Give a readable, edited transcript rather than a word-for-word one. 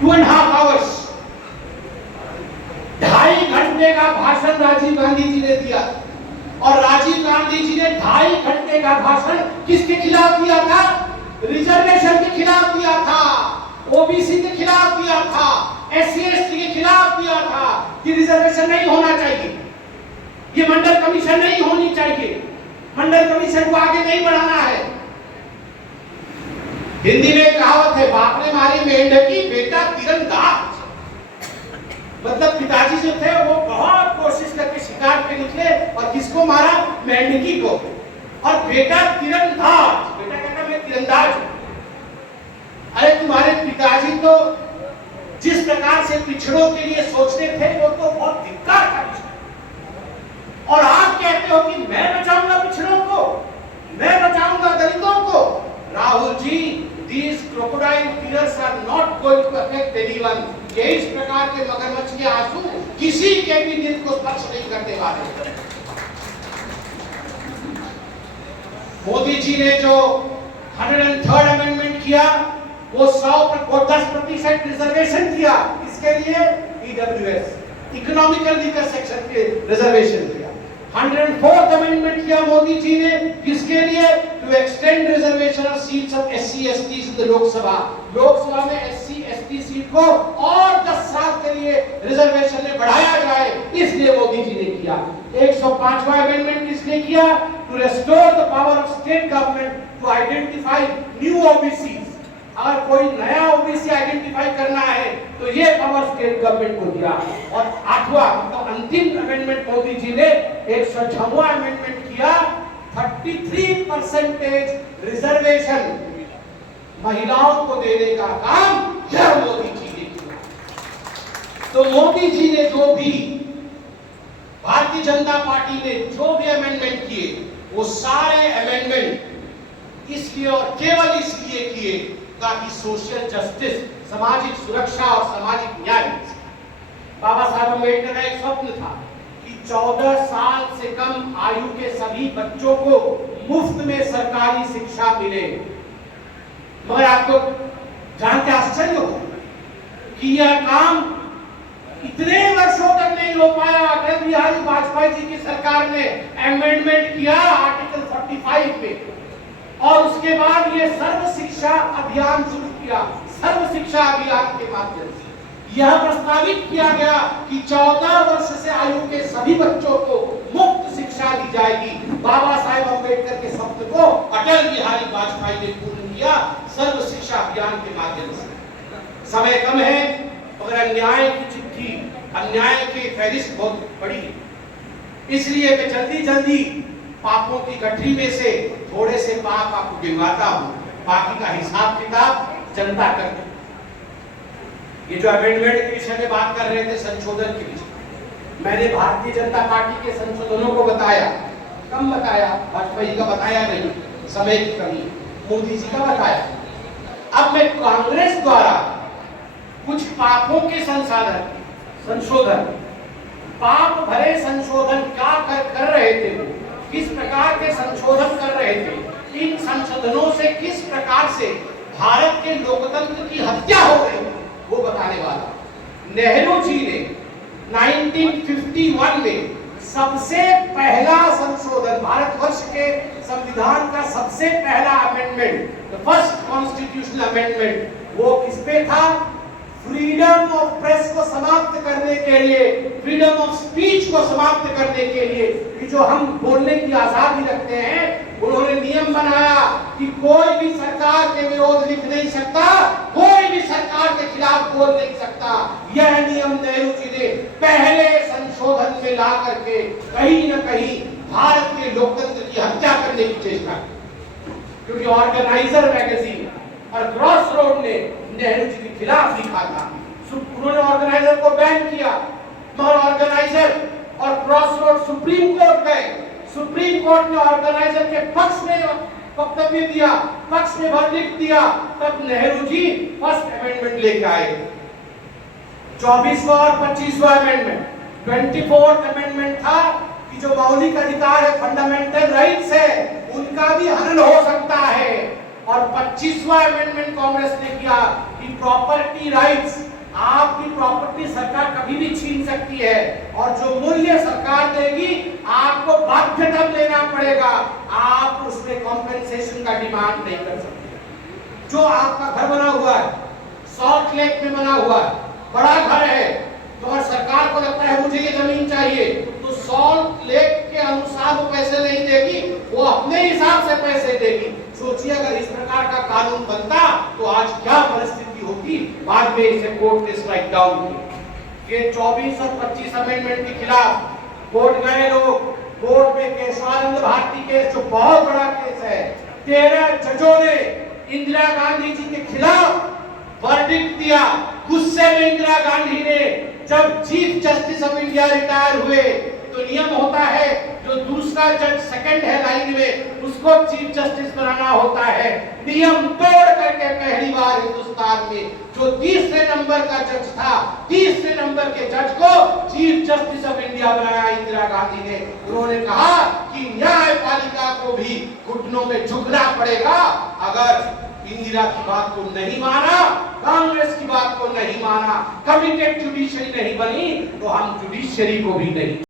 2.5 hours, 2.5 घंटे का भाषण राजीव गांधी जी ने दिया। और राजीव गांधी जी ने 2.5 घंटे का भाषण किसके खिलाफ दिया था? रिजर्वेशन के खिलाफ दिया था, ओबीसी के खिलाफ दिया था, एससी एसटी के खिलाफ दिया था कि रिजर्वेशन नहीं होना चाहिए, ये मंडल कमीशन नहीं होनी चाहिए, मंडल कमीशन को आगे नहीं बढ़ाना है। हिंदी में कहावत है, बाप ने मारी मेंढकी बेटा तीरंदाज। मतलब पिताजी जो थे वो बहुत कोशिश करके शिकार पे निकले और किसको मारा? मेंढकी को। और बेटा तीरंदाज, बेटा कहता मैं तीरंदाज हूं। अरे तुम्हारे पिताजी तो जिस प्रकार से पिछड़ों के लिए सोचते थे वो तो बहुत धिक्कार का विषय। और आप कहते हो कि मैं बचाऊंगा पिछड़ों को, मैं बचाऊंगा दलितों को। Rahul ji, these crocodile tears are not going to affect anyone। ये इस प्रकार के मगरमच्छ के आंसू किसी के भी दिल को स्पर्श नहीं करने वाले। मोदी जी ने जो 103rd अमेंडमेंट किया वो 10% रिजर्वेशन किया। किसके लिए? ईडब्ल्यूएस, इकोनॉमिकल वीकर सेक्शन के रिजर्वेशन किया। 104th अमेंडमेंट किया मोदी जी ने, किसके लिए? To extend reservation of seats of SC ST in the Lok Sabha. Lok Sabha में एससी एसटी सीट को और 10 साल के लिए रिजर्वेशन में बढ़ाया जाए, इसलिए मोदी जी ने किया। 105वां अमेंडमेंट किसने किया? To restore the power of state government to identify new OBC. अगर कोई नया ओबीसी आइडेंटिफाई करना है तो ये पावर स्टेट गवर्नमेंट को दिया। और 8वां मतलब अंतिम अमेंडमेंट मोदी जी ने 106वां अमेंडमेंट किया, 33% रिजर्वेशन महिलाओं को देने का काम यह मोदी जी ने किया। तो मोदी जी ने जो भी, भारतीय जनता पार्टी ने जो भी अमेंडमेंट किए वो सारे अमेंडमेंट इसलिए और केवल इसलिए किए ताकि सोशल जस्टिस, सामाजिक सुरक्षा और सामाजिक न्याय। बाबा साहब अम्बेडकर का एक स्वप्न था कि 14 साल से कम आयु के सभी बच्चों को मुफ्त में सरकारी शिक्षा मिले। मगर आपको जान के आश्चर्य हो कि यह काम इतने वर्षों तक नहीं हो पाया। अटल बिहारी वाजपेयी जी की सरकार ने अमेंडमेंट किया आर्टिकल 45 में, और उसके बाद ये सर्व शिक्षा अभियान शुरू किया। सर्व शिक्षा अभियान के माध्यम से यह प्रस्तावित किया गया कि 14 वर्ष से आयु के सभी बच्चों को मुफ्त शिक्षा दी जाएगी। बाबा साहेब अम्बेडकर के स्वप्न को अटल बिहारी वाजपेयी ने पूर्ण किया सर्व शिक्षा अभियान के माध्यम से। समय कम है मगर अन्याय की चिट्ठी, अन्याय की फहरिस्त बहुत बड़ी है, इसलिए मैं जल्दी जल्दी पापों की गठरी में से थोड़े से पाप आपको गिनवाता हूं, बाकी का हिसाब किताब जनता कर दे। ये जो अमेंडमेंट के विषय में बात कर रहे थे, संशोधन के विषय, मैंने भारतीय जनता पार्टी के संशोधनों को बताया, कम बताया, वाजपेयी का बताया नहीं, समय की कमी, मोदी जी का बताया। अब मैं कांग्रेस द्वारा कुछ पापों के संशोधन, पाप भरे संशोधन क्या कर रहे थे वो, किस प्रकार के संशोधन कर रहे थे, इन संशोधनों से किस प्रकार से भारत के लोकतंत्र की हत्या हो गई, वो बताने वाला। नेहरू जी ने 1951 में सबसे पहला संशोधन, भारतवर्ष के संविधान का सबसे पहला amendment, the first constitutional amendment, वो किस पे था? फ्रीडम ऑफ प्रेस को समाप्त करने के लिए, फ्रीडम ऑफ स्पीच को समाप्त करने के लिए, कि जो हम बोलने की आजादी रखते हैं, उन्होंने नियम बनाया कि कोई भी सरकार के विरोध लिख नहीं सकता, कोई भी सरकार के खिलाफ बोल नहीं सकता। यह नियम नेहरू जी ने पहले संशोधन में ला करके कहीं न कहीं भारत के लोकतंत्र की हत्या करने की चेष्टा की। क्योंकि ऑर्गेनाइजर मैगजीन और क्रॉस रोड ने नेहरू जी के खिलाफ लिखा था, उन्होंने ऑर्गेनाइजर को बैन किया, मगर ऑर्गेनाइजर और क्रॉस रोड सुप्रीम कोर्ट गए, सुप्रीम कोर्ट ने ऑर्गेनाइजर के पक्ष में वक्तव्य दिया, पक्ष में वर्डिक्ट दिया, तब नेहरू जी फर्स्ट अमेंडमेंट लेके आए। 24वां और 25वां अमेंडमेंट, 24th अमेंडमेंट था कि जो मौलिक अधिकार है, फंडामेंटल राइट्स है, उनका भी हनन हो सकता है। और 25वां अमेंडमेंट कांग्रेस ने किया कि प्रॉपर्टी राइट्स, आपकी प्रॉपर्टी सरकार कभी भी छीन सकती है और जो मूल्य सरकार देगी आपको बाध्यता लेना पड़ेगा, आप उसमें कॉम्पेंसेशन का डिमांड नहीं कर सकते। जो आपका घर बना हुआ है, सॉल्ट लेक में बना हुआ है, बड़ा घर है, तो अगर सरकार को लगता है मुझे ये जमीन चाहिए, तो सॉल्ट लेक के अनुसार वो पैसे नहीं देगी, वो अपने हिसाब से पैसे देगी। सोचिए अगर इस प्रकार का कानून बनता तो आज क्या परिस्थिति होगी। बाद में इसे कोर्ट ने स्ट्राइक डाउन किया। ये 24 और 25 अमेंडमेंट के खिलाफ कोर्ट गए लोग। कोर्ट में केशवानंद भारती केस जो बहुत बड़ा केस है, 13 जजों ने इंदिरा गांधी जी के खिलाफ वर्डिक्ट दिया। गुस्से में इंदिरा गांधी ने, जब chief justice of India retire हुए तो नियम होता है जो दूसरा जज सेकंड है लाइन में उसको चीफ जस्टिस बनाना होता है। नियम तोड़ करके पहली बार हिंदुस्तान में जो तीसरे नंबर का जज था, तीसरे नंबर के जज को चीफ जस्टिस ऑफ इंडिया बनाया इंदिरा गांधी ने। उन्होंने कहा कि न्यायपालिका को भी घुटनों में झुकना पड़ेगा। अगर इंदिरा की बात को नहीं माना, कांग्रेस की बात को नहीं माना, कमिटेड जुडिशरी नहीं बनी, तो हम जुडिशरी को भी नहीं